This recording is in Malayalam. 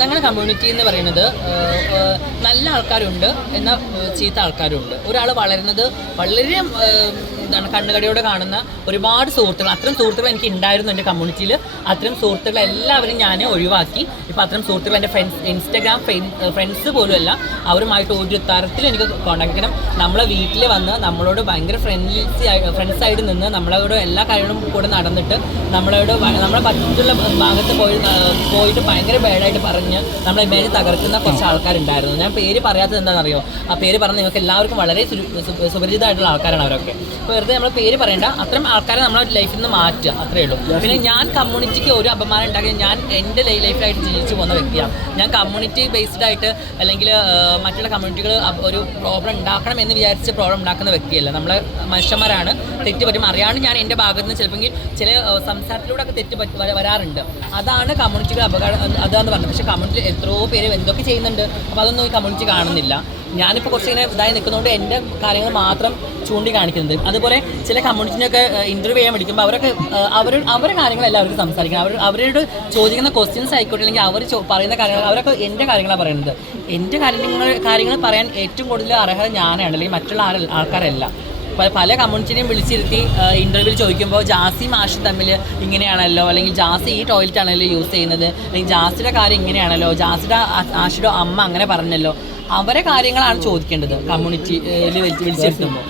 ഞങ്ങളുടെ കമ്മ്യൂണിറ്റി എന്ന് പറയുന്നത് നല്ല ആൾക്കാരുണ്ട് എന്നാൽ ചീത്ത ആൾക്കാരുണ്ട്. ഒരാൾ വളരുന്നത് വളരെ എന്താണ് കണ്ണുകടിയോടെ കാണുന്ന ഒരുപാട് സുഹൃത്തുക്കൾ, അത്തരം സുഹൃത്തുക്കൾ എനിക്ക് ഉണ്ടായിരുന്നു എൻ്റെ കമ്മ്യൂണിറ്റിയിൽ. അത്തരം സുഹൃത്തുക്കൾ എല്ലാവരും ഞാൻ ഒഴിവാക്കി. ഇപ്പോൾ അത്തരം സുഹൃത്തുക്കൾ എൻ്റെ ഇൻസ്റ്റഗ്രാം ഫ്രണ്ട്സ് പോലുമല്ല. അവരുമായിട്ട് ഒരു തരത്തിൽ എനിക്ക് കോൺടാക്ട് ചെയ്യണം. നമ്മളെ വീട്ടിൽ വന്ന് നമ്മളോട് ഭയങ്കര ഫ്രണ്ട്സായിട്ട് നിന്ന് നമ്മളോട് എല്ലാ കാര്യങ്ങളും കൂടെ നടന്നിട്ട് നമ്മളെ മറ്റുള്ള ഭാഗത്ത് പോയിട്ട് ഭയങ്കര ബാഡായിട്ട് പറഞ്ഞ് നമ്മളെ ഇമേജ് തകർക്കുന്ന കുറച്ച് ആൾക്കാരുണ്ടായിരുന്നു. ഞാൻ പേര് പറയാത്തത് എന്താണെന്നറിയോ? ആ പേര് പറഞ്ഞ് നിങ്ങൾക്ക് എല്ലാവർക്കും വളരെ സുപരിചിതമായിട്ടുള്ള ആൾക്കാരാണ് അവരൊക്കെ. അപ്പോൾ വെറുതെ നമ്മൾ പേര് പറയേണ്ട, അത്തരം ആൾക്കാരെ നമ്മളെ ലൈഫിൽ നിന്ന് മാറ്റുക, അത്രയേ ഉള്ളൂ. പിന്നെ ഞാൻ കമ്മ്യൂണിറ്റിക്ക് ഒരു അപമാനം ഉണ്ടാക്കി ഞാൻ എൻ്റെ ലൈഫായിട്ട് ജീവിച്ചു പോകുന്ന വ്യക്തിയാണ്. ഞാൻ കമ്മ്യൂണിറ്റി ബേസ്ഡ് ആയിട്ട് അല്ലെങ്കിൽ മറ്റുള്ള കമ്മ്യൂണിറ്റികൾ ഒരു പ്രോബ്ലം ഉണ്ടാക്കണം എന്ന് വിചാരിച്ച് പ്രോബ്ലം ഉണ്ടാക്കുന്ന വ്യക്തിയല്ല. നമ്മളെ മനുഷ്യന്മാരാണ്, തെറ്റ് പറ്റും. അറിയാണ്ട് ഞാൻ എൻ്റെ ഭാഗത്ത് നിന്ന് ചിലപ്പോൾ ചില സംസാരത്തിലൂടെ ഒക്കെ തെറ്റ് വരാറുണ്ട്. അതാണ് കമ്മ്യൂണിറ്റികൾ അതാന്ന് പറഞ്ഞത്. പക്ഷേ കമ്മ്യൂണിറ്റി എത്രയോ പേര് എന്തൊക്കെ ചെയ്യുന്നുണ്ട്. അപ്പോൾ അതൊന്നും ഈ കമ്മ്യൂണിറ്റി കാണുന്നില്ല. ഞാനിപ്പോൾ കുറച്ച് ഇങ്ങനെ ഇതായി നിൽക്കുന്നതുകൊണ്ട് എൻ്റെ കാര്യങ്ങൾ മാത്രം ചൂണ്ടിക്കാണിക്കുന്നത്. അതുപോലെ ചില കമ്മ്യൂണിറ്റിനൊക്കെ ഇൻ്റർവ്യൂ ചെയ്യാൻ വിളിക്കുമ്പോൾ അവരുടെ കാര്യങ്ങളെല്ലാം അവർക്ക് സംസാരിക്കണം. അവരോട് ചോദിക്കുന്ന ക്വസ്റ്റ്യൻസ് ആയിക്കോട്ടെ, അല്ലെങ്കിൽ അവർ പറയുന്ന കാര്യങ്ങൾ അവരൊക്കെ എൻ്റെ കാര്യങ്ങളാണ് പറയുന്നത്. എൻ്റെ കാര്യങ്ങൾ പറയാൻ ഏറ്റവും കൂടുതൽ അർഹത ഞാനാണ്, അല്ലെങ്കിൽ മറ്റുള്ള ആൾക്കാരല്ല. പല കമ്മ്യൂണിറ്റിനെയും വിളിച്ചിരുത്തി ഇൻ്റർവ്യൂവിൽ ചോദിക്കുമ്പോൾ ജാസിയും ആഷും തമ്മിൽ ഇങ്ങനെയാണല്ലോ, അല്ലെങ്കിൽ ജാസി ഈ ടോയ്ലറ്റ് ആണല്ലോ യൂസ് ചെയ്യുന്നത്, അല്ലെങ്കിൽ ജാസിയുടെ കാര്യം ഇങ്ങനെയാണല്ലോ, ജാസിയുടെ ആഷുടെ അമ്മ അങ്ങനെ പറഞ്ഞല്ലോ. അവരെ കാര്യങ്ങളാണ് ചോദിക്കേണ്ടത് കമ്മ്യൂണിറ്റിയിൽ വിളിച്ചിരുത്തുമ്പോൾ.